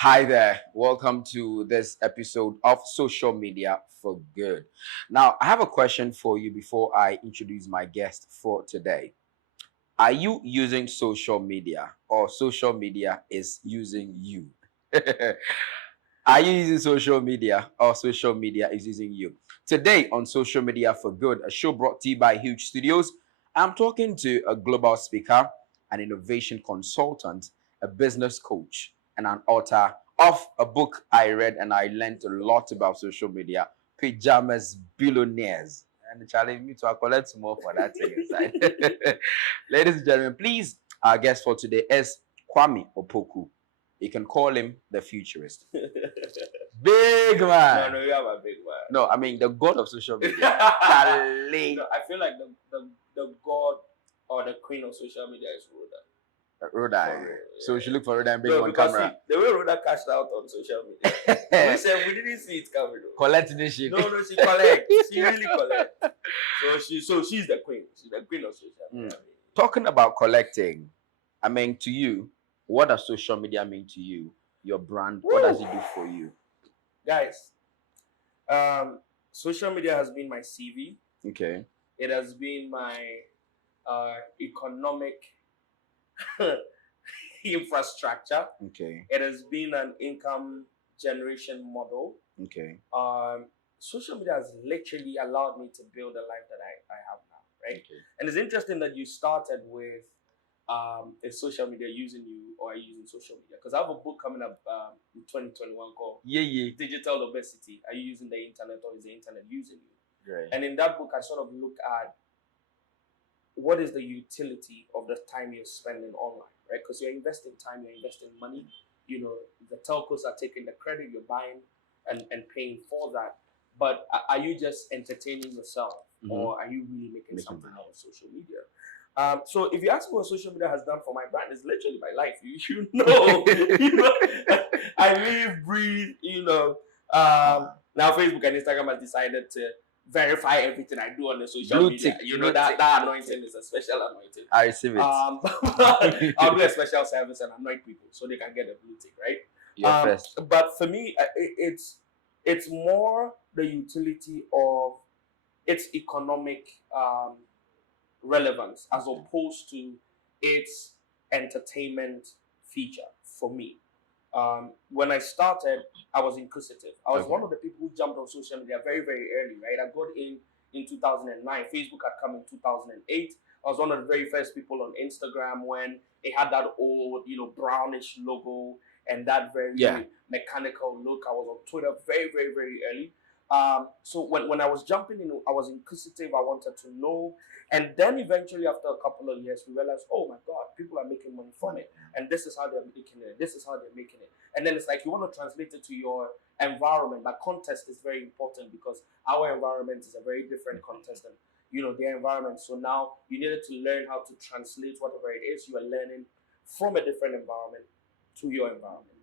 Hi there. Welcome to this episode of Social Media for Good. Now, I have a question for you before I introduce my guest for today. Are you using social media or social media is using you? Are you using social media or social media is using you? Today on Social Media for Good, a show brought to you by Huge Studios, I'm talking to a global speaker, an innovation consultant, a business coach, and an author of a book I read and I learned a lot about social media, Pajamas Billionaires. And challenge me to collect more for that thing inside. Ladies and gentlemen, please, our guest for today is Kwame Opoku. You can call him the Futurist. Big man. No, you have a big man. No, I mean the god of social media. Charlie. No, I feel like the god or the queen of social media is Rhoda. Rhoda. Yeah. So we should look for Rhoda and bring No, on because camera. see, the way Rhoda cashed out on social media, we said we didn't see it coming. Though. Collect this shit. No, she collects. She really collects. So she's the queen. She's the queen of social media. Talking about collecting, I mean, to you, what does social media mean to you? Your brand, what does it do for you? Guys, social media has been my CV. Okay. It has been my economic infrastructure. Okay. It has been an income generation model. Okay. Social media has literally allowed me to build a life that I have now, right? Okay. And it's interesting that you started with is social media using you or are you using social media? Because I have a book coming up in 2021 called Digital Obesity. Are you using the internet or is the internet using you? Right. And in that book, I sort of look at what is the utility of the time you're spending online, right? Because you're investing time, you're investing money. You know, the telcos are taking the credit, you're buying and paying for that. But are you just entertaining yourself or are you really making something out of social media? So if you ask me what social media has done for my brand, it's literally my life. You know, I live, breathe, now Facebook and Instagram has decided to verify everything I do on the social media. That anointing is a special anointing. I receive it. I'll do a special service and anoint people so they can get a blue tick, right? First. But for me, it's more the utility of its economic relevance as opposed to its entertainment feature for me. When I started, I was inquisitive. I was one of the people who jumped on social media very, very early, right? I got in 2009. Facebook had come in 2008. I was one of the very first people on Instagram when it had that old, brownish logo and that very mechanical look. I was on Twitter very, very, very early. So when I was jumping in, I was inquisitive. I wanted to know. And then eventually, after a couple of years, we realized, oh my God, people are making money from it. And this is how they're making it. This is how they're making it. And then it's like you want to translate it to your environment. But context is very important because our environment is a very different context than, their environment. So now you needed to learn how to translate whatever it is you are learning from a different environment to your environment.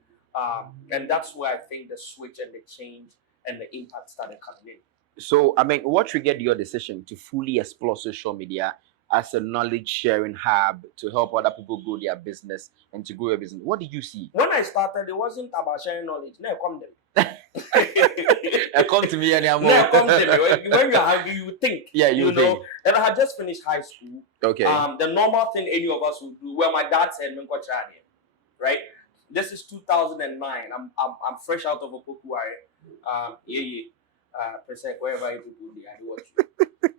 And that's where I think the switch and the change and the impact started coming in. So, I mean, what triggered your decision to fully explore social media as a knowledge sharing hub to help other people grow their business and to grow your business? What did you see? When I started, it wasn't about sharing knowledge. No, come come to me anymore. No, come to me. When you're hungry, you think. Yeah, you think. And I had just finished high school. Okay. The normal thing any of us would do, well, my dad said, right? This is 2009. I'm fresh out of Opoku. Percent wherever you people I do watch you.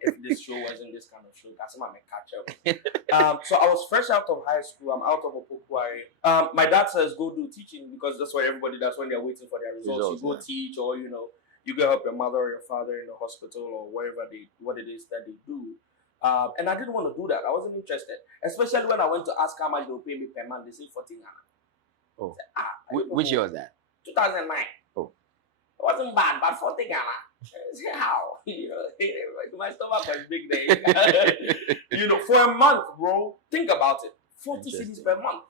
If this show wasn't this kind of show, that's my catch up. So I was fresh out of high school. I'm out of Opoku. My dad says go do teaching because that's what everybody does when they're waiting for their results. You go teach, or you go help your mother or your father in the hospital or wherever what it is that they do. And I didn't want to do that. I wasn't interested, especially when I went to ask how much they will pay me per month. They say 14 Ghana. Oh, which year was that? 2009. Oh, it wasn't bad, but 14 Ghana. How? My stomach was big there. For a month, bro. Think about it. 40 cities per month.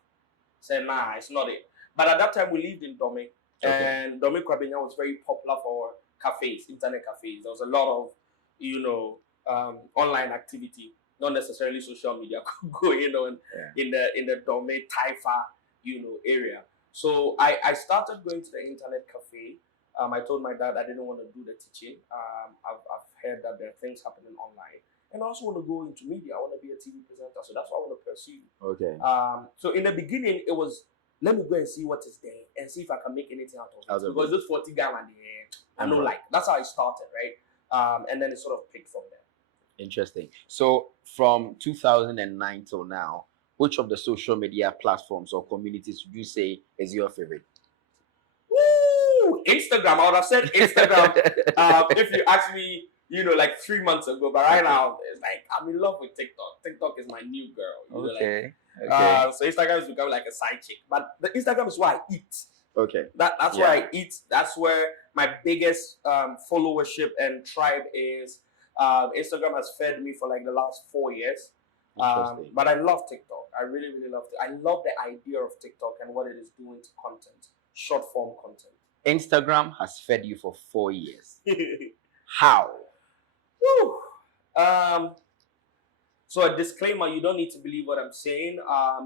Say, nah, it's not it. But at that time, we lived in Dome. And Dome Kwabenya was very popular for cafes, internet cafes. There was a lot of, online activity, not necessarily social media going on in the Dome Taifa, area. So I started going to the internet cafe. I told my dad I didn't want to do the teaching. I've heard that there are things happening online. And I also want to go into media. I want to be a TV presenter. So that's what I want to pursue. Okay. So in the beginning, it was, let me go and see what is there and see if I can make anything out of it. Because those 40 Ghana there, I don't like. That's how I started, right? And then it sort of picked from there. Interesting. So from 2009 till now, which of the social media platforms or communities would you say is your favorite? Woo! Instagram. I would have said Instagram if you asked me, like 3 months ago. But right now, it's like I'm in love with TikTok. TikTok is my new girl. Okay. So Instagram has become like a side chick. But the Instagram is where I eat. Okay. That's where I eat. That's where my biggest followership and tribe is. Instagram has fed me for like the last 4 years. But I love TikTok. I really, really love it. I love the idea of TikTok and what it is doing to content, short form content. Instagram has fed you for 4 years. How? Woo. So a disclaimer, you don't need to believe what I'm saying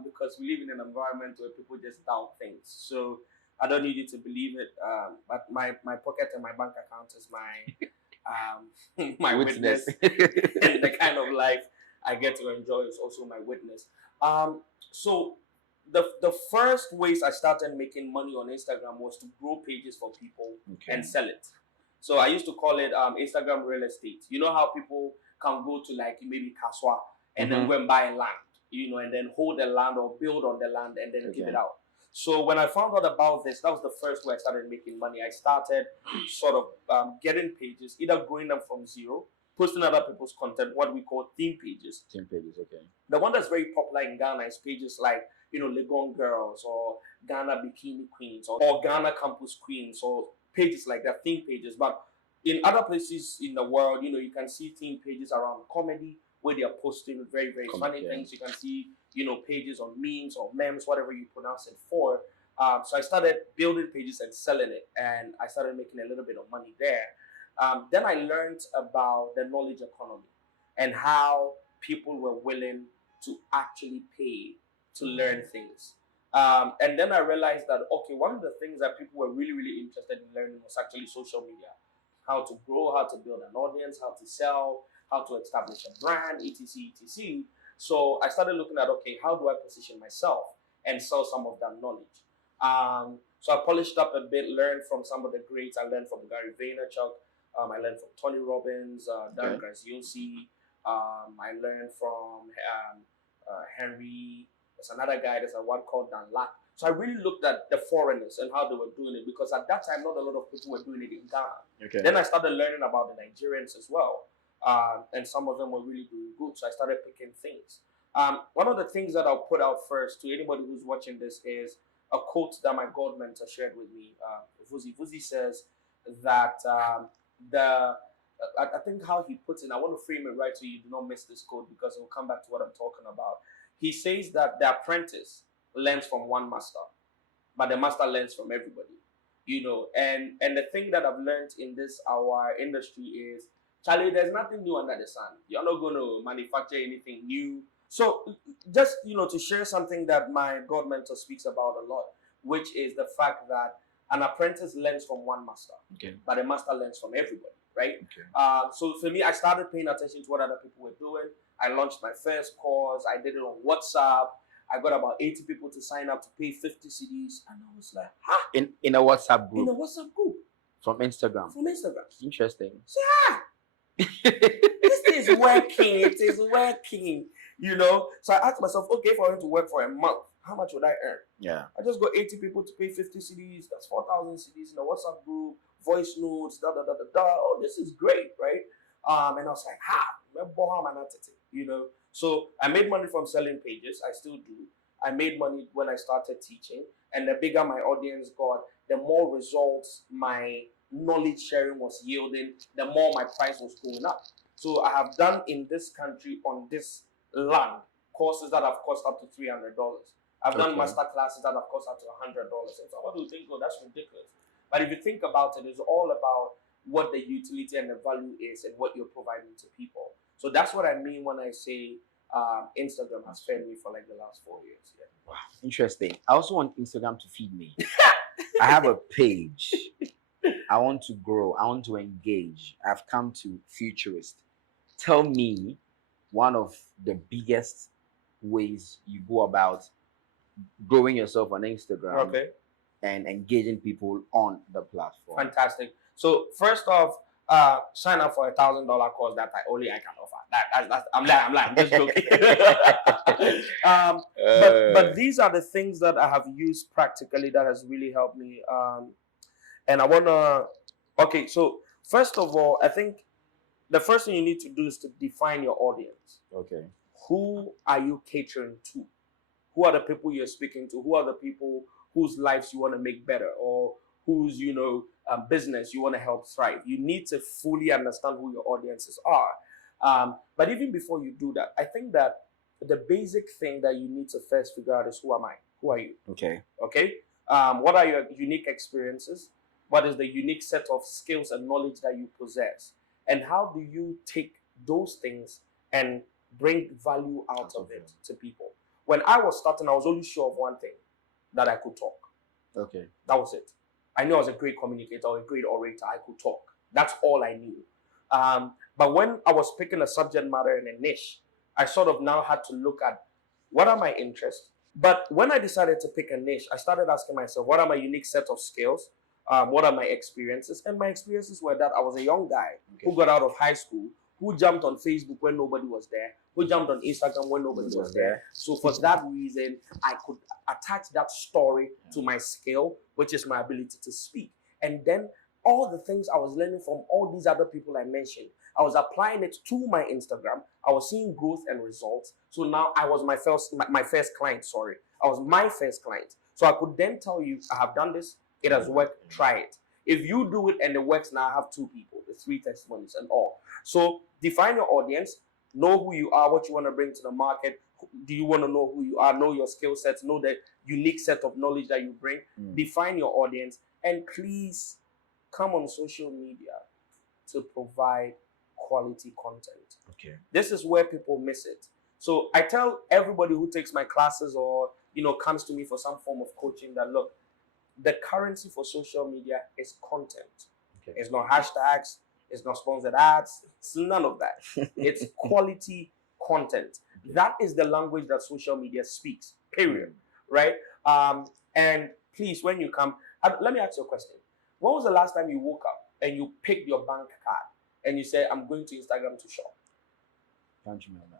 because we live in an environment where people just doubt things. So I don't need you to believe it. But my pocket and my bank account is my my witness. And the kind of life I get to enjoy is also my witness. So the first ways I started making money on Instagram was to grow pages for people and sell it. So I used to call it Instagram real estate. You know how people can go to like maybe Kaswa and then go and buy land, and then hold the land or build on the land and then give it out. So when I found out about this, that was the first way I started making money. I started sort of getting pages, either growing them from zero, posting other people's content, what we call theme pages. Theme pages, okay. The one that's very popular in Ghana is pages like, Legon Girls or Ghana Bikini Queens or Ghana Campus Queens or pages like that, theme pages. But in other places in the world, you can see theme pages around comedy where they are posting very, very funny things. You can see, pages on memes or memes, whatever you pronounce it for. So I started building pages and selling it, and I started making a little bit of money there. Then I learned about the knowledge economy and how people were willing to actually pay to learn things. And then I realized that, okay, one of the things that people were really, really interested in learning was actually social media. How to grow, how to build an audience, how to sell, how to establish a brand, etc., etc. So I started looking at, okay, how do I position myself and sell some of that knowledge? So I polished up a bit, learned from some of the greats. I learned from Gary Vaynerchuk. I learned from Tony Robbins, Dan Graziosi. I learned from Henry. There's another guy, there's a one called Dan Lack. So I really looked at the foreigners and how they were doing it because at that time, not a lot of people were doing it in Ghana. Then I started learning about the Nigerians as well. And some of them were really doing good. So I started picking things. One of the things that I'll put out first to anybody who's watching this is a quote that my god mentor shared with me. Vuzi says that I think how he puts it, I want to frame it right so you do not miss this quote because it will come back to what I'm talking about. He says that the apprentice learns from one master, but the master learns from everybody. And the thing that I've learned in our industry is, Charlie, there's nothing new under the sun. You're not going to manufacture anything new. So just, to share something that my god mentor speaks about a lot, which is the fact that an apprentice learns from one master, but a master learns from everybody, right? So for me, I started paying attention to what other people were doing. I launched my first course. I did it on WhatsApp. I got about 80 people to sign up to pay 50 CDs. And I was like, In a WhatsApp group? In a WhatsApp group. From Instagram? From Instagram. Interesting. So, this is working. It is working. So I asked myself, okay, for him to work for a month, how much would I earn? Yeah. I just got 80 people to pay 50 CDs. That's 4,000 CDs in a WhatsApp group, voice notes, da da da da da. Oh, this is great, right? And I was like, So I made money from selling pages. I still do. I made money when I started teaching. And the bigger my audience got, the more results my knowledge sharing was yielding, the more my price was going up. So I have done in this country on this land courses that have cost up to $300. I've done master classes that have cost up to $100. And somebody will think, oh, that's ridiculous. But if you think about it, it's all about what the utility and the value is and what you're providing to people. So that's what I mean when I say Instagram has fed me for like the last 4 years. Yeah. Wow, interesting. I also want Instagram to feed me. I have a page. I want to grow. I want to engage. I've come to Futurist. Tell me one of the biggest ways you go about growing yourself on Instagram Okay. and engaging people on the platform. Fantastic. So first off, sign up for $1,000 course that I can offer. I'm lying. I'm just joking. But these are the things that I have used practically that has really helped me. And I wanna. Okay, so first of all, I think the first thing you need to do is to define your audience. Okay. Who are you catering to? Who are the people you're speaking to? Who are the people whose lives you want to make better, or whose business you want to help thrive? You need to fully understand who your audiences are. But even before you do that, I think that the basic thing that you need to first figure out is, who am I? Who are you? Okay. Okay. What are your unique experiences? What is the unique set of skills and knowledge that you possess? And how do you take those things and bring value out of it to people? When I was starting, I was only sure of one thing, that I could talk. Okay. That was it. I knew I was a great communicator, a great orator. I could talk. That's all I knew. But when I was picking a subject matter and a niche, I sort of now had to look at, what are my interests? But when I decided to pick a niche, I started asking myself, what are my unique set of skills? What are my experiences? And my experiences were that I was a young guy who got out of high school, who jumped on Facebook when nobody was there, who jumped on Instagram when nobody was there. So for that reason, I could attach that story to my skill, which is my ability to speak. And then all the things I was learning from all these other people I mentioned, I was applying it to my Instagram. I was seeing growth and results. So now I was my first client, sorry. I was my first client. So I could then tell you, I have done this. It has worked. Try it. If you do it and it works, now I have 2 people, the 3 testimonies and all. So define your audience, know who you are, what you want to bring to the market. Do you want to know who you are, know your skill sets, know the unique set of knowledge that you bring. Define your audience, and please come on social media to provide quality content. Okay. This is where people miss it. So I tell everybody who takes my classes or comes to me for some form of coaching that, look, the currency for social media is content. Okay. It's not hashtags, it's not sponsored ads, it's none of that. It's quality content. Okay. That is the language that social media speaks, period. Right? And please, when you come, let me ask you a question. When was the last time you woke up and you picked your bank card and you said, I'm going to Instagram to shop? Can't remember.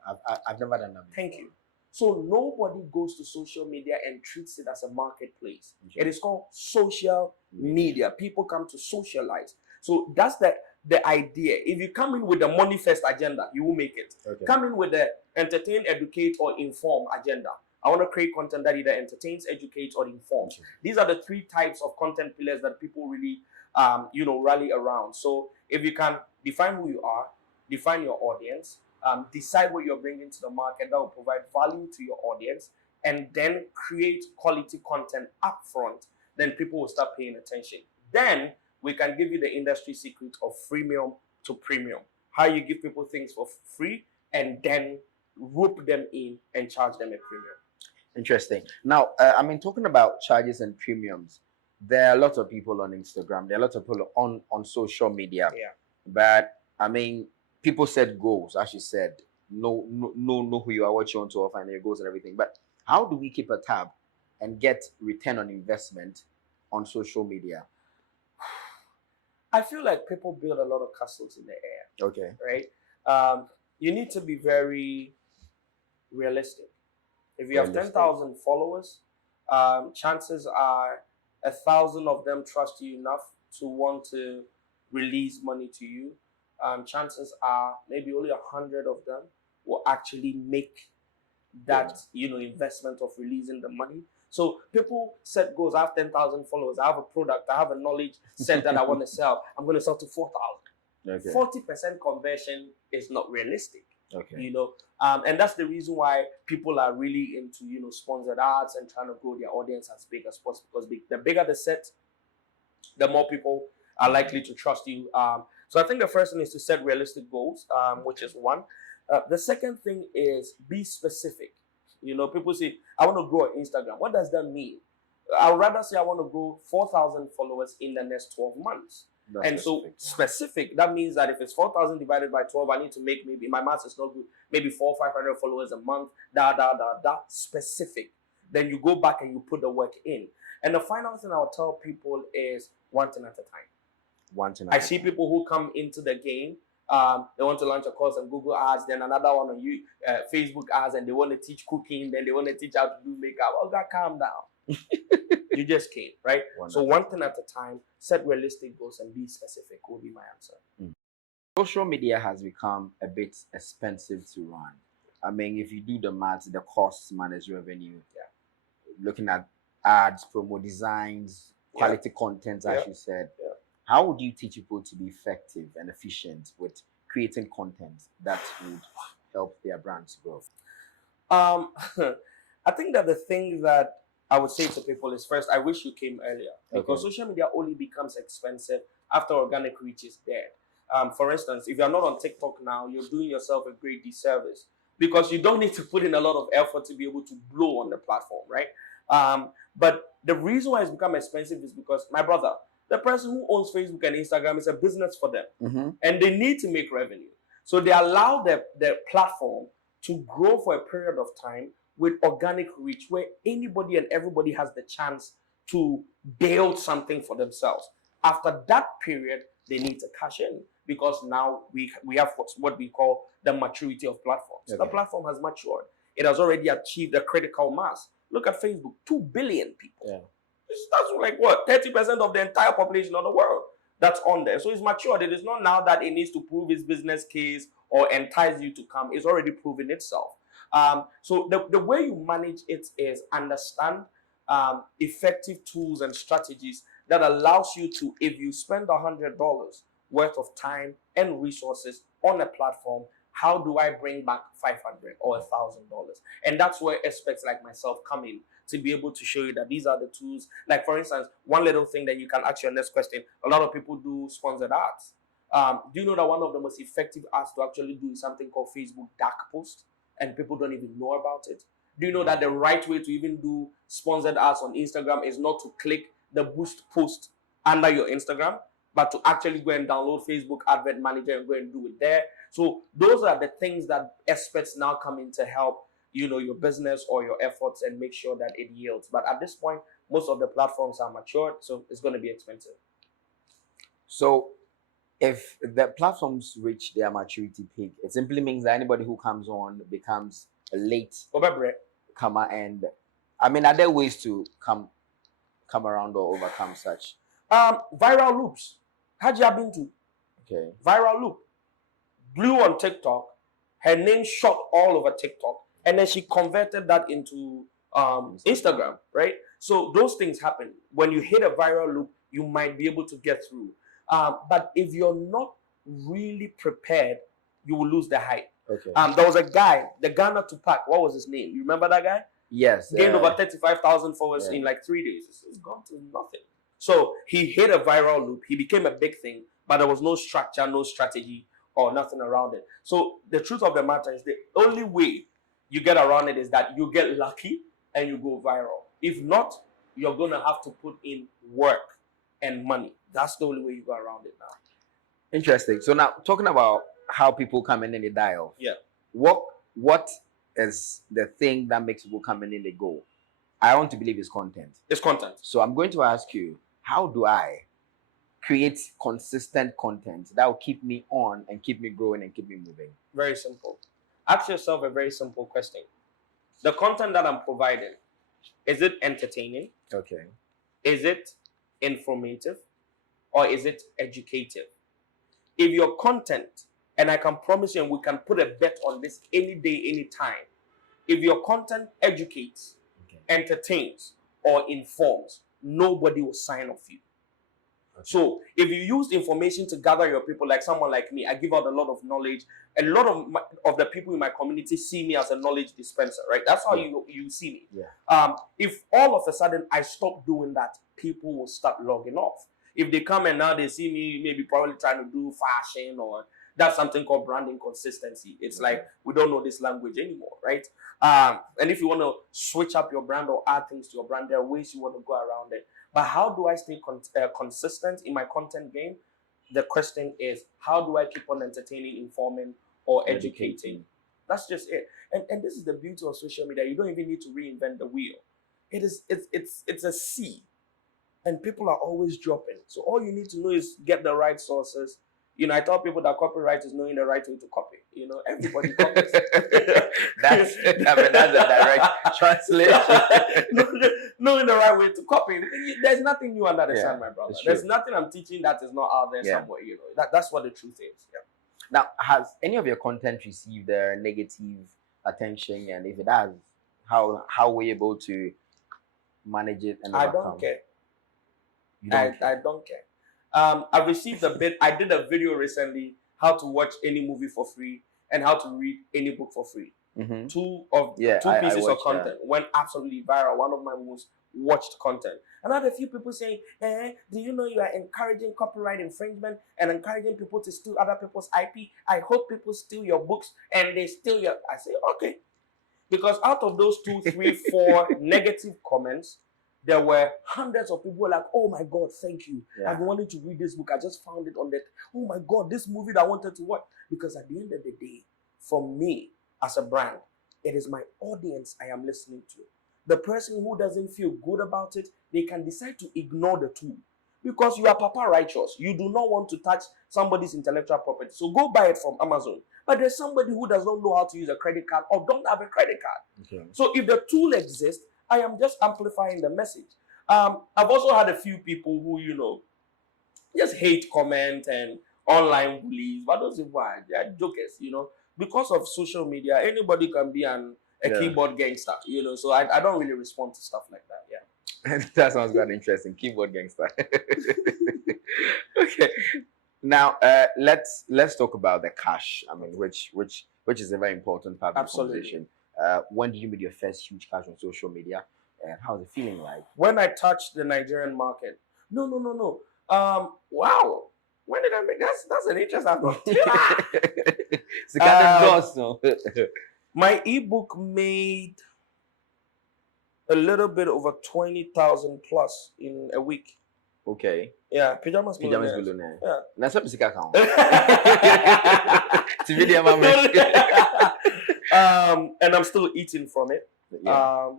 I've never done that before. Thank you. So nobody goes to social media and treats it as a marketplace. Okay. It is called social media. People come to socialize. So that's the idea. If you come in with the money first agenda, you will make it. Okay. Come in with the entertain, educate, or inform agenda. I want to create content that either entertains, educates, or informs. Okay. These are the 3 types of content pillars that people really rally around. So if you can define who you are, define your audience, decide what you're bringing to the market that will provide value to your audience, and then create quality content up front, then people will start paying attention. Then we can give you the industry secret of freemium to premium. How you give people things for free and then rope them in and charge them a premium. Interesting. Now, talking about charges and premiums, there are a lot of people on Instagram. There are a lot of people on social media. Yeah. But people set goals, as you said. Know who you are, what you want to offer, and your goals and everything. But how do we keep a tab and get return on investment on social media? I feel like people build a lot of castles in the air. Okay. Right? You need to be very realistic. If you have 10,000 followers, chances are 1,000 of them trust you enough to want to release money to you. Chances are maybe only 100 of them will actually make that investment of releasing the money. So people set goals. I have 10,000 followers. I have a product. I have a knowledge set that I want to sell. I'm going to sell to 4,000. Okay. 40% conversion is not realistic. Okay. And that's the reason why people are really into sponsored ads and trying to grow their audience as big as possible. Because the bigger the set, the more people are likely to trust you. So I think the first thing is to set realistic goals, which is one. The second thing is be specific. You know, people say, I want to grow on Instagram. What does that mean? I would rather say I want to grow 4,000 followers in the next 12 months. That's And so specific. specific, that means that if it's 4,000 divided by 12, I need to make, maybe my math is not good, maybe 500 followers a month, specific. Then you go back and you put the work in. And the final thing I would tell people is one thing at a time. One thing. I see people who come into the game. They want to launch a course on Google Ads, then another one on Facebook Ads, and they want to teach cooking, then they want to teach how to do makeup. Oh, God, calm down. You just came, right? So one thing at a time, set realistic goals and be specific will be my answer. Social media has become a bit expensive to run. I mean, if you do the math, the costs minus revenue, looking at ads, promo designs, quality content, as you said. How would you teach people to be effective and efficient with creating content that would help their brands grow? I think that the thing that I would say to people is, first, I wish you came earlier, because social media only becomes expensive after organic reach is dead. For instance, if you're not on TikTok now, you're doing yourself a great disservice, because you don't need to put in a lot of effort to be able to blow on the platform, right? But the reason why it's become expensive is because, my brother, the person who owns Facebook and Instagram is a business for them, and they need to make revenue. So they allow their platform to grow for a period of time with organic reach, where anybody and everybody has the chance to build something for themselves. After that period, they need to cash in, because now we have what we call the maturity of platforms. The platform has matured. It has already achieved a critical mass. Look at Facebook, 2 billion people. That's like what, 30% of the entire population of the world that's on there. So it's matured. It is not now that it needs to prove its business case or entice you to come. It's already proven itself. So the way you manage it is understand effective tools and strategies that allows you to, if you spend $100 worth of time and resources on a platform, how do I bring back $500 or $1,000? And that's where experts like myself come in, to be able to show you that these are the tools. Like, for instance, one little thing that you can ask your next question, a lot of people do sponsored ads. Do you know that one of the most effective ads to actually do is something called Facebook dark post, and people don't even know about it? Do you know that the right way to even do sponsored ads on Instagram is not to click the boost post under your Instagram, but to actually go and download Facebook Advert Manager and go and do it there? So those are the things that experts now come in to help, you know, your business or your efforts and make sure that it yields. But at this point, most of the platforms are matured, so it's going to be expensive. So if the platforms reach their maturity peak, it simply means that anybody who comes on becomes a late comer. And I mean, are there ways to come around or overcome such? Viral loops. Had you been to? Okay. Viral loop. Blew on TikTok. Her name shot all over TikTok. And then she converted that into Instagram, right? So those things happen. When you hit a viral loop, you might be able to get through. But if you're not really prepared, you will lose the hype. Okay. There was a guy, the Ghana Tupac. What was his name? You remember that guy? Yes. Gained over 35,000 followers in like 3 days. It's gone to nothing. So he hit a viral loop. He became a big thing, but there was no structure, no strategy, or nothing around it. So the truth of the matter is, the only way you get around it is that you get lucky and you go viral. If not, you're going to have to put in work and money. That's the only way you go around it now. Interesting. So now, talking about how people come in and they die off. Yeah. What is the thing that makes people come in and they go? I want to believe it's content. It's content. So I'm going to ask you, how do I create consistent content that will keep me on and keep me growing and keep me moving? Very simple. Ask yourself a very simple question. The content that I'm providing, is it entertaining? Okay. Is it informative? Or is it educative? If your content, and I can promise you, and we can put a bet on this any day, any time, if your content educates, entertains, or informs, nobody will sign off you. Okay. So if you use information to gather your people, like someone like me, I give out a lot of knowledge. A lot of the people in my community see me as a knowledge dispenser, right? That's how you see me. Yeah. If all of a sudden I stop doing that, people will start logging off. If they come and now they see me maybe probably trying to do fashion, or That's something called branding consistency. It's like we don't know this language anymore, right? And if you want to switch up your brand or add things to your brand, there are ways you want to go around it. But how do I stay consistent in my content game? The question is, how do I keep on entertaining, informing, or educating? That's just it. And this is the beauty of social media. You don't even need to reinvent the wheel. It's a sea, and people are always dropping. So all you need to know is get the right sources. I tell people that copyright is knowing the right way to copy. Everybody copies. that's a direct translation. Knowing the right way to copy. There's nothing new under the sun, my brother. It's true. There's nothing I'm teaching that is not out there somewhere. That's what the truth is. Yeah. Now, has any of your content received negative attention? And if it has, how were you able to manage it? And I don't care. You don't care? I don't care. I received a bit. I did a video recently, how to watch any movie for free and how to read any book for free. Two pieces of content went absolutely viral. One of my most watched content. And I had a few people saying, do you know you are encouraging copyright infringement and encouraging people to steal other people's IP? I hope people steal your books and they steal your... I say, okay. Because out of those 2, 3, 4 negative comments, there were hundreds of people like, oh my God, thank you. Yeah. I've been wanting to read this book. I just found it on that. Oh my God, this movie that I wanted to watch. Because at the end of the day, for me as a brand, it is my audience I am listening to. The person who doesn't feel good about it, they can decide to ignore the tool. Because you are papa righteous. You do not want to touch somebody's intellectual property. So go buy it from Amazon. But there's somebody who does not know how to use a credit card or don't have a credit card. Okay. So if the tool exists, I am just amplifying the message. I've also had a few people who, just hate comment and online bullies. But those people are jokers, Because of social media, anybody can be a keyboard gangster, So I don't really respond to stuff like that, yeah. That sounds quite interesting. Keyboard gangster. Okay. Now, let's talk about the cash. I mean, which is a very important part of the conversation. When did you make your first huge cash on social media, and how's it feeling like? When I touched the Nigerian market. No. Wow. When did I make that's an interesting My ebook made a little bit over 20,000 plus in a week. Okay. Yeah, pajamas billionaire. Yeah. That's what music account. And I'm still eating from it. Yeah.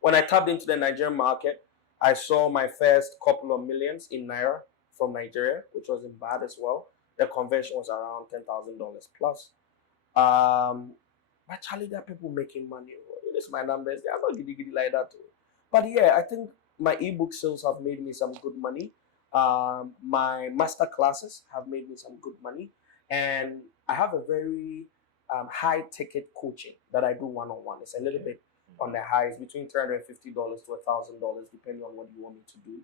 When I tapped into the Nigerian market, I saw my first couple of millions in Naira from Nigeria, which wasn't bad as well. The conversion was around $10,000 plus. But Charlie, there are people making money. This is my numbers. They are not giddy like that too. But yeah, I think my ebook sales have made me some good money. My master classes have made me some good money. And I have a very high ticket coaching that I do one-on-one. It's a little bit on the highs, between $350 to $1,000, depending on what you want me to do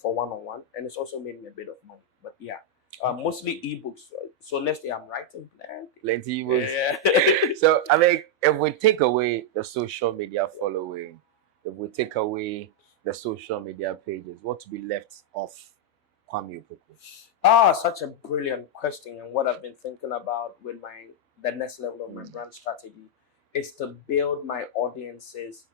for one-on-one. And it's also made me a bit of money. But yeah, mostly ebooks. So next year I'm writing plenty ebooks. Yeah. So I mean, if we take away the social media following, if we take away the social media pages, what to be left off Kwame Opoku? Such a brilliant question. And what I've been thinking about with the next level of my brand strategy is to build my audiences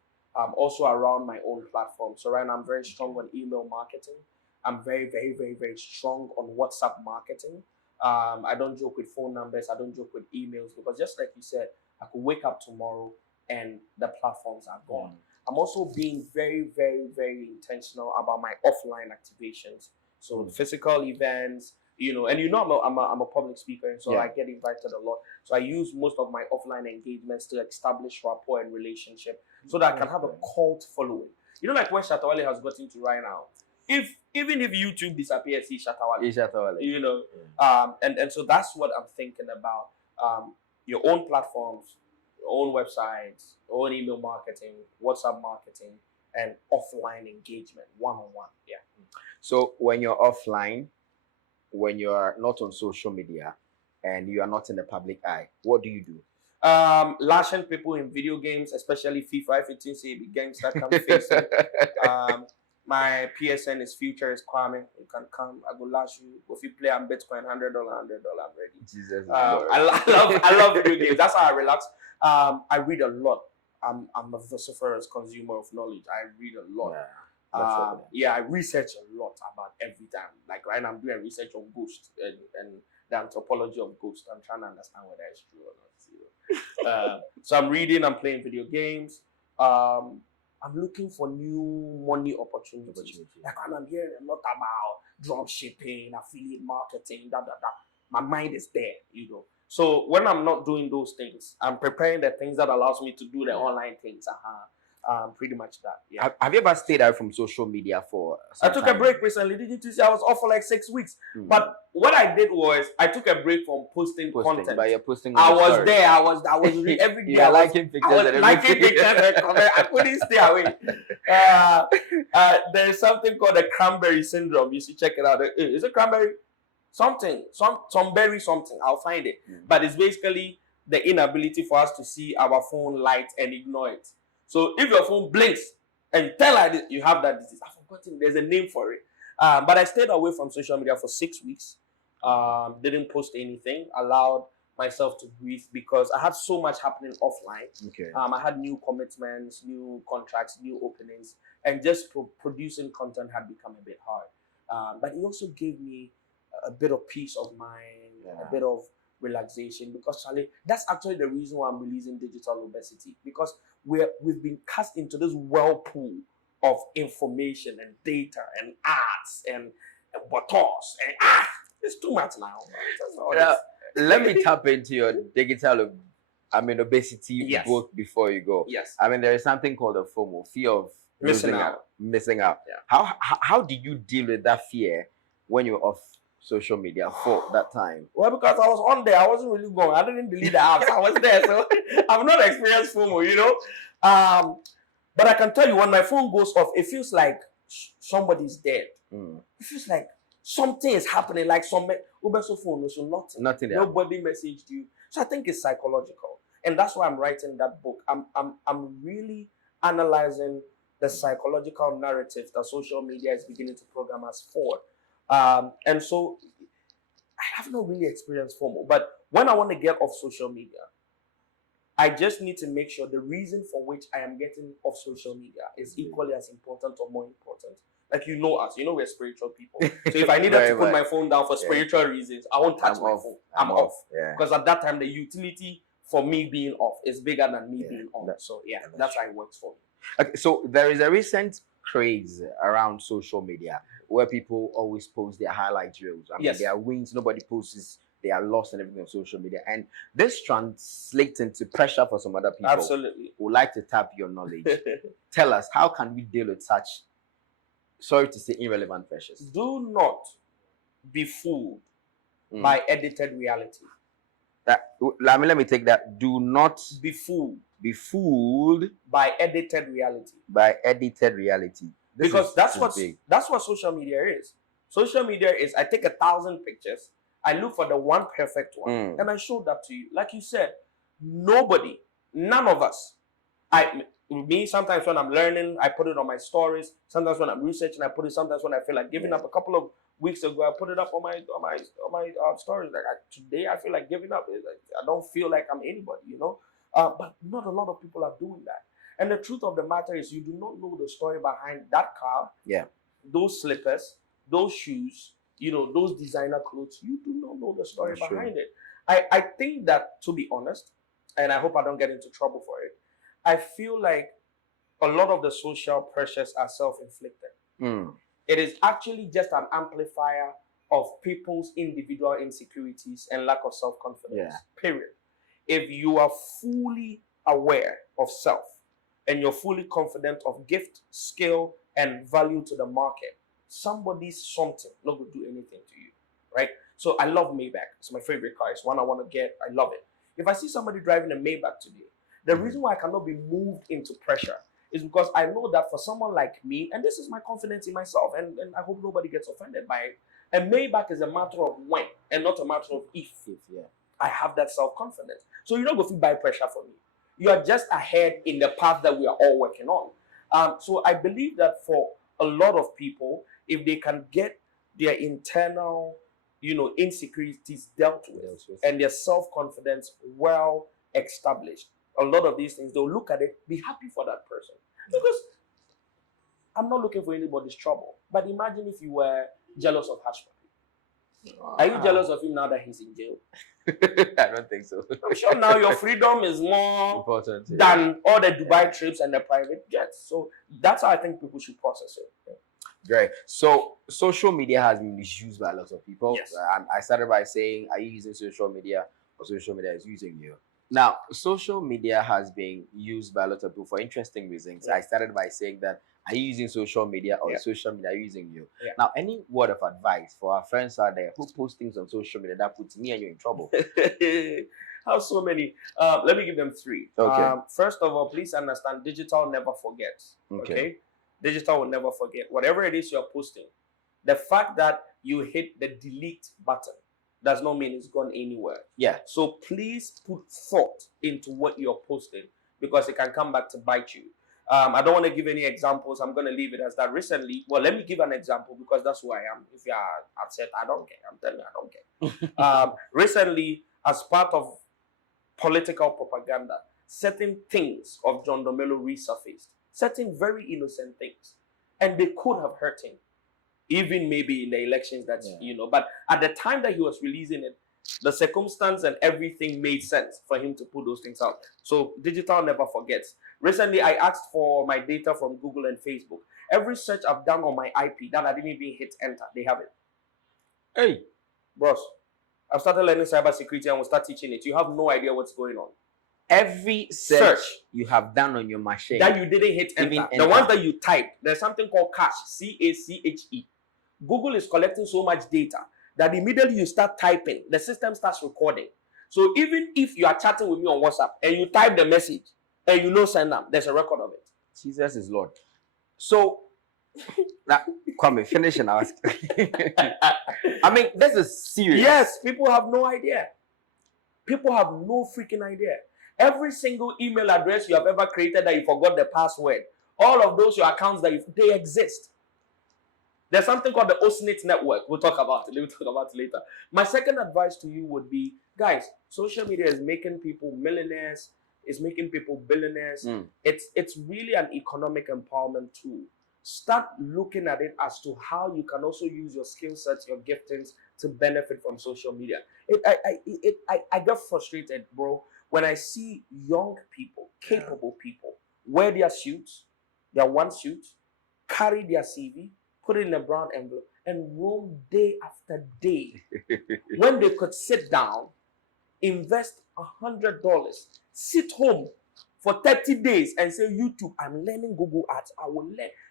also around my own platform. So right now I'm very strong on email marketing. I'm very, very, very, very strong on WhatsApp marketing. I don't joke with phone numbers. I don't joke with emails, because just like you said, I could wake up tomorrow and the platforms are gone. I'm also being very, very, very intentional about my offline activations. So physical events, and I'm a public speaker, and so I get invited a lot. So I use most of my offline engagements to establish rapport and relationship, so that I can have a cult following. Like where Shatawale has gotten to right now. Even if YouTube disappears, he's Shatawale. And so that's what I'm thinking about. Your own platforms, your own websites, your own email marketing, WhatsApp marketing, and offline engagement, one-on-one. Yeah. So when you're offline, when you're not on social media, and you are not in the public eye, what do you do? Lashing people in video games, especially FIFA. If you think say big gangster come face it. My PSN is Futurist Kwame. You can come. I go last you. If you play on Bitcoin, $100, I'm ready. Jesus is Lord. I love video games. That's how I relax. I read a lot. I'm a vociferous consumer of knowledge. I read a lot. Yeah, I research a lot about everything. Like right now, I'm doing research on ghosts and the anthropology of ghosts. I'm trying to understand whether it's true or not. So I'm reading. I'm playing video games. I'm looking for new money opportunities. Like when I'm hearing a lot about drop shipping, affiliate marketing, my mind is there, you know. So when I'm not doing those things, I'm preparing the things that allows me to do the online things. Pretty much that. Yeah. Have you ever stayed out from social media for I took a break recently. Didn't you see? I was off for like 6 weeks. But what I did was I took a break from posting content. But you're posting. I was there. I was every day. I was liking pictures and liking everything. pictures and comment. I couldn't stay away. There's something called the cranberry syndrome. You should check it out. Is it cranberry? Something. Some berry something. I'll find it. But it's basically the inability for us to see our phone light and ignore it. So if your phone blinks and you tell her you have that disease, I've forgotten, there's a name for it. But I stayed away from social media for 6 weeks. Didn't post anything, allowed myself to breathe because I had so much happening offline. Okay. I had new commitments, new contracts, new openings, and just producing content had become a bit hard. But it also gave me a bit of peace of mind, a bit of relaxation, because Charlie, that's actually the reason why I'm releasing Digital Obesity, because we've been cast into this whirlpool of information and data and ads and bottles and it's too much now. Let me tap into your digital obesity both before you go. Yes. There is something called a FOMO, fear of missing out. Yeah. How did you deal with that fear when you were off social media for that time? Well, because I was on there, I wasn't really going. I didn't delete the apps. I was there, so I've not experienced FOMO, you know. But I can tell you, when my phone goes off, it feels like somebody's dead. It feels like something is happening, like some phone, so nothing. Nobody messaged you. So I think it's psychological, and that's why I'm writing that book. I'm really analyzing the psychological narrative that social media is beginning to program us for. And so I have not really experienced FOMO, but when I want to get off social media, I just need to make sure the reason for which I am getting off social media is equally as important or more important. Like, you know us, we're spiritual people. So if I needed to put my phone down for spiritual reasons, I won't touch my phone. I'm off. Because at that time, the utility for me being off is bigger than me being on. So that's how it works for me. Okay, so there is a recent craze around social media where people always post their highlight reels. Their wins, nobody posts they are lost and everything on social media. And this translates into pressure for some other people. Absolutely. Who like to tap your knowledge. Tell us, how can we deal with such, sorry to say, irrelevant pressures? Do not be fooled by edited reality. Let me take that. Do not be fooled. Be fooled by edited reality. Because that's what social media is. Social media is, I take 1,000 pictures, I look for the one perfect one, and I show that to you. Like you said, none of us. Sometimes when I'm learning, I put it on my stories. Sometimes when I'm researching, I put it. Sometimes when I feel like giving up. A couple of weeks ago, I put it up on my stories. Like today, I feel like giving up. I don't feel like I'm anybody, But not a lot of people are doing that. And the truth of the matter is, you do not know the story behind that car, those slippers, those shoes, those designer clothes. You do not know the story behind it. I think that, to be honest, and I hope I don't get into trouble for it, I feel like a lot of the social pressures are self-inflicted. It is actually just an amplifier of people's individual insecurities and lack of self-confidence. Period. If you are fully aware of self and you're fully confident of gift, skill, and value to the market, somebody's something not going to do anything to you, right? So I love Maybach. It's my favorite car. It's one I want to get. I love it. If I see somebody driving a Maybach today, the reason why I cannot be moved into pressure is because I know that for someone like me, and this is my confidence in myself, and I hope nobody gets offended by it, a Maybach is a matter of when and not a matter of if. I have that self-confidence. So you're not going to buy pressure for me. You are just ahead in the path that we are all working on. So I believe that for a lot of people, if they can get their internal, insecurities dealt with and their self-confidence well established, a lot of these things, they'll look at it, be happy for that person. Because I'm not looking for anybody's trouble. But imagine if you were jealous of Hashman. Are you jealous of him now that he's in jail? I don't think so. I'm sure now your freedom is more important than all the Dubai trips and the private jets. So that's how I think people should process it. Great. So social media has been misused by a lot of people. Yes. And I started by saying, are you using social media or social media is using you? Now, social media has been used by a lot of people for interesting reasons. Yeah. I started by saying that, are you using social media or Yeah. social media using you? Yeah. Now, any word of advice for our friends out there who post things on social media that puts me and you in trouble? How so many? Let me give them three. Okay. First of all, please understand, digital never forgets. Okay. Digital will never forget. Whatever it is you're posting, the fact that you hit the delete button does not mean it's gone anywhere. Yeah. So please put thought into what you're posting, because it can come back to bite you. I don't want to give any examples. I'm going to leave it as that. Recently, well, let me give an example because that's who I am. If you are upset, I don't care. I'm telling you, I don't care. Recently, as part of political propaganda, certain things of John Domelo resurfaced. Certain very innocent things. And they could have hurt him. Even maybe in the elections that, but at the time that he was releasing it, the circumstance and everything made sense for him to put those things out. So digital never forgets. Recently, I asked for my data from Google and Facebook. Every search I've done on my IP that I didn't even hit enter, they have it. Hey, bros, I've started learning cybersecurity and we'll start teaching it. You have no idea what's going on. Every search you have done on your machine that you didn't hit enter, the ones that you typed, there's something called cache, C-A-C-H-E. Google is collecting so much data that immediately you start typing, the system starts recording. So even if you are chatting with me on WhatsApp and you type the message and you know send them, there's a record of it. Jesus is Lord. So, now, Kwame, finish and ask. I mean, this is serious. Yes, people have no idea. People have no freaking idea. Every single email address you have ever created that you forgot the password, all of those your accounts they exist. There's something called the OSNIT network. We'll talk about it later. My second advice to you would be, guys, social media is making people millionaires. It's making people billionaires. It's really an economic empowerment tool. Start looking at it as to how you can also use your skill sets, your giftings to benefit from social media. I get frustrated, bro, when I see young people, capable people, wear their suits, their one suit, carry their CV, put it in a brown envelope, and roam day after day. When they could sit down, invest $100, sit home for 30 days and say, YouTube, I'm learning Google Ads. I will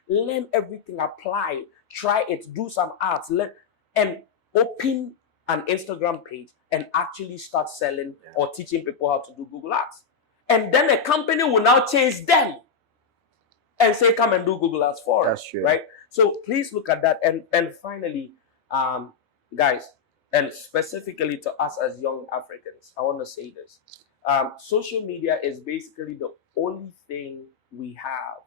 learn everything, apply, try it, do some ads, and open an Instagram page and actually start selling or teaching people how to do Google Ads. And then a company will now chase them and say, come and do Google Ads for us. That's true. Right? So please look at that. And finally, guys, and specifically to us as young Africans, I want to say this. Social media is basically the only thing we have,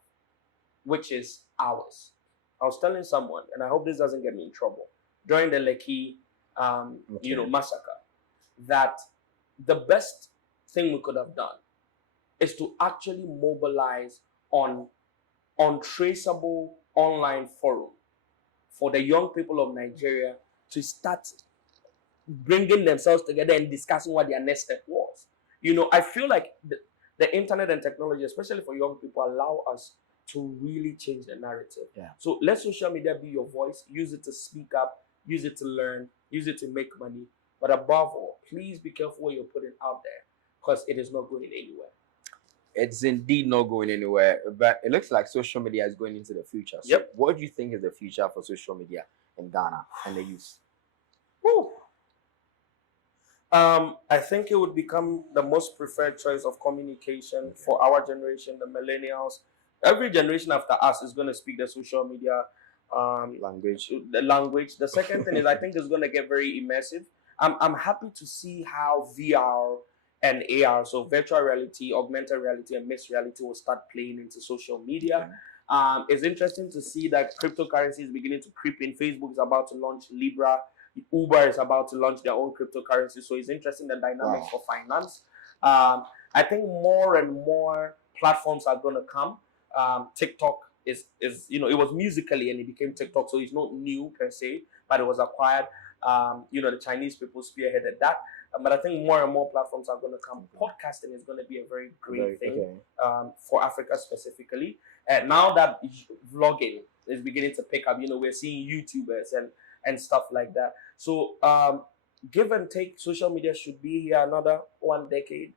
which is ours. I was telling someone, and I hope this doesn't get me in trouble, during the Lekki, massacre, that the best thing we could have done is to actually mobilize on untraceable online forum for the young people of Nigeria to start bringing themselves together and discussing what their next step was. I feel like the internet and technology, especially for young people, allow us to really change the narrative. Yeah. So let social media be your voice. Use it to speak up. Use it to learn. Use it to make money. But above all, please be careful what you're putting out there, because it is not going anywhere. It's indeed not going anywhere, but it looks like social media is going into the future. So Yep. What do you think is the future for social media in Ghana and the youth? Woo. I think it would become the most preferred choice of communication for our generation, the millennials. Every generation after us is going to speak the social media Language. The language. The second thing is, I think it's going to get very immersive. I'm happy to see how VR and AR, so virtual reality, augmented reality, and mixed reality will start playing into social media. It's interesting to see that cryptocurrency is beginning to creep in. Facebook is about to launch Libra. Uber is about to launch their own cryptocurrency. So it's interesting the dynamics Wow. for finance. I think more and more platforms are going to come. TikTok is it was musically and it became TikTok, so it's not new per se, but it was acquired. The Chinese people spearheaded that. But I think more and more platforms are going to come. Podcasting is going to be a very great thing for Africa specifically. And now that vlogging is beginning to pick up, we're seeing YouTubers and stuff like that. So give and take, social media should be here another 1 decade,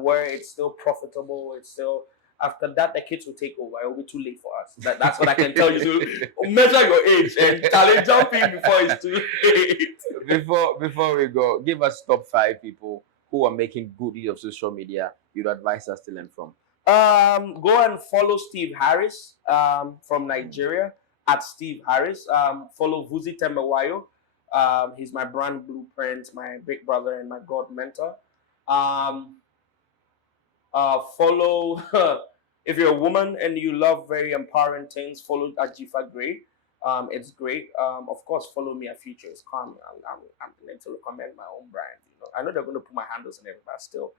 where it's still profitable. It's still after that the kids will take over. It will be too late for us. That's what I can tell you. So measure your age and challenge jump in before it's too late. Before we go, give us top 5 people who are making good use of social media you'd advise us to learn from. Go and follow Steve Harris from Nigeria at Steve Harris. Follow Vuzi Temewayo. He's my brand blueprint, my big brother, and my God mentor. Um, Follow if you're a woman and you love very empowering things, follow Ajifa Gray. It's great. Of course, follow me at Futurist. Kwame. I'm going to recommend my own brand. I know they're going to put my handles in it, but still.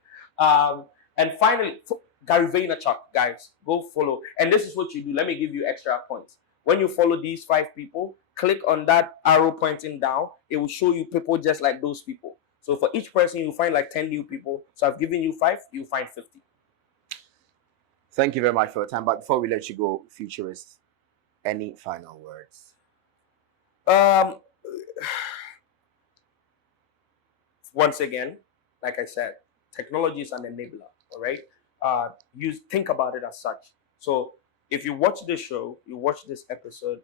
And finally, Gary Vaynerchuk, guys, go follow. And this is what you do. Let me give you extra points. When you follow these 5 people, click on that arrow pointing down. It will show you people just like those people. So for each person, you find like 10 new people. So I've given you 5, you find 50. Thank you very much for your time. But before we let you go, Futurist, any final words? Um, Once again, like I said, technology is an enabler. All right. You think about it as such. So if you watch this show, you watch this episode,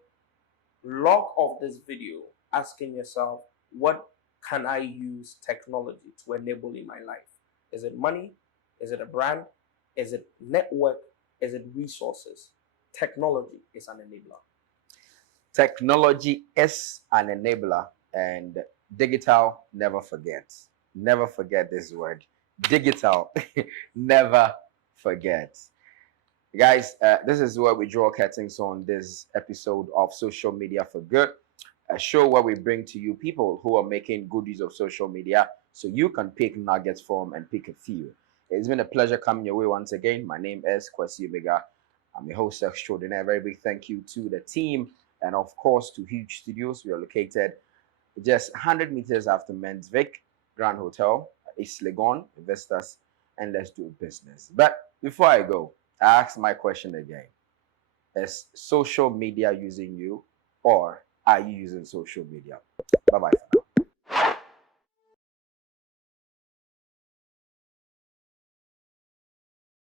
log off this video, asking yourself, what can I use technology to enable in my life? Is it money? Is it a brand? Is it network? Is it resources? Technology is an enabler. Technology is an enabler, and digital never forgets. Never forget this word. Digital never forgets. Guys, this is where we draw curtains on this episode of Social Media for Good, a show where we bring to you people who are making good use of social media so you can pick nuggets from and pick a few. It's been a pleasure coming your way once again. My name is Kwesi Omega. I'm your host extraordinaire. Very big thank you to the team and, of course, to Huge Studios. We are located just 100 meters after Men's Vic Grand Hotel, East Legon. Invest us and let's do business. But before I go, I ask my question again. Is social media using you, or are you using social media? Bye bye for now.